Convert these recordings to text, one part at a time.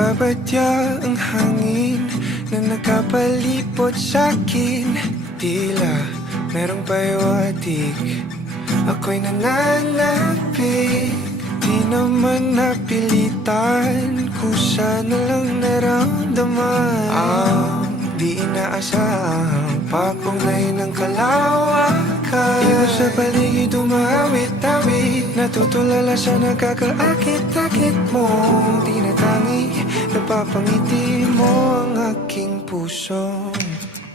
Nababadya ang hangin na nakapalipot sa'kin. Tila merong pahiwatig, ako'y nananapig. Di naman napilitan, kusa na lang naramdaman ang di inaasahang papunay ng kalawakan. Iba sa paligid umawit-awit, natutulala sa nakakaakit-akit mo. Tinatangi, napapangiti mo ang aking puso.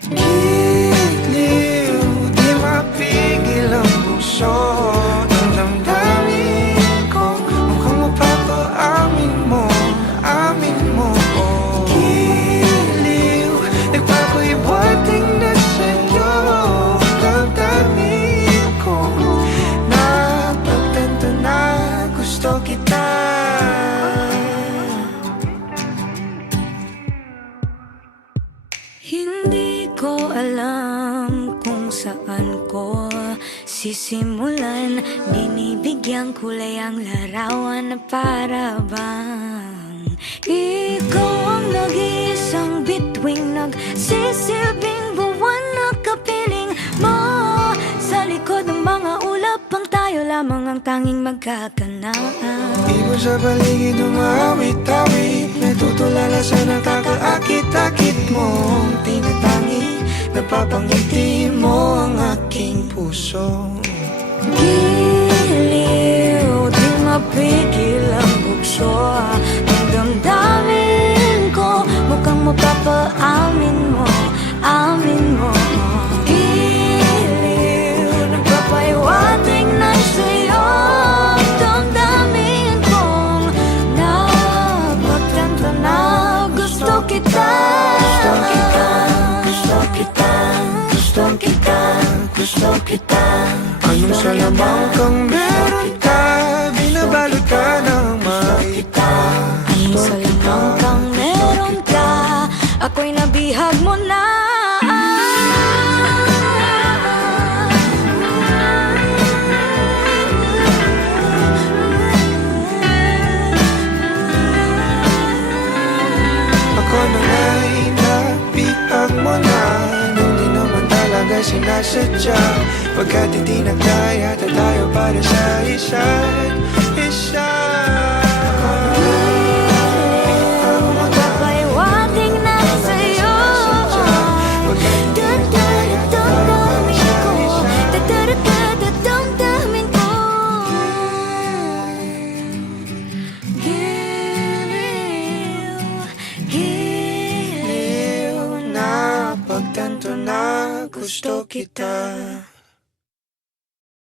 Giliw, di mapigil ang puso. Ang damdamin ko, mukhang mapapaamin mo, amin mo. Giliw, nagpapahiwating na sa'yo. Ang damdamin ko, napagtanto na gusto kita. Hindi ko alam kung saan ko sisimulan. Binibigyan kulay ang larawan na para bang ikaw ang nag-iisang bituing, nagsisilbing buwan na kapiling mo. Sa likod ng mga ulap, ang tayo lamang ang tanging magkakanaan. Ibon sa paligid umawit-awit, natutulala sa nakakaakit-akit mo. Tinatangi, napapangiti mo ang aking puso. Giliw, di mapigil ang bukso. Ang damdamin ko, mukhang mapapaamin mo, amin mo. Giliw, nagpapahiwatig na sa'yo. Ang damdamin kong napagtanto na gusto kita. Gusto kita, gusto kita, gusto kita, gusto kita. Anong salamang kang meron ka, binabalot ka ng makita. Anong salamang kang meron ka, ako'y nabihag mo na. Ako na nga'y nabihag mo na, nung di naman talaga sinasadya. Pagkat hindi nagdaya, tayo para sa isa't isa. Papahiwatig na sa'yo. Dadamdamin ko. Giliw, giliw. Napagtanto na gusto kita.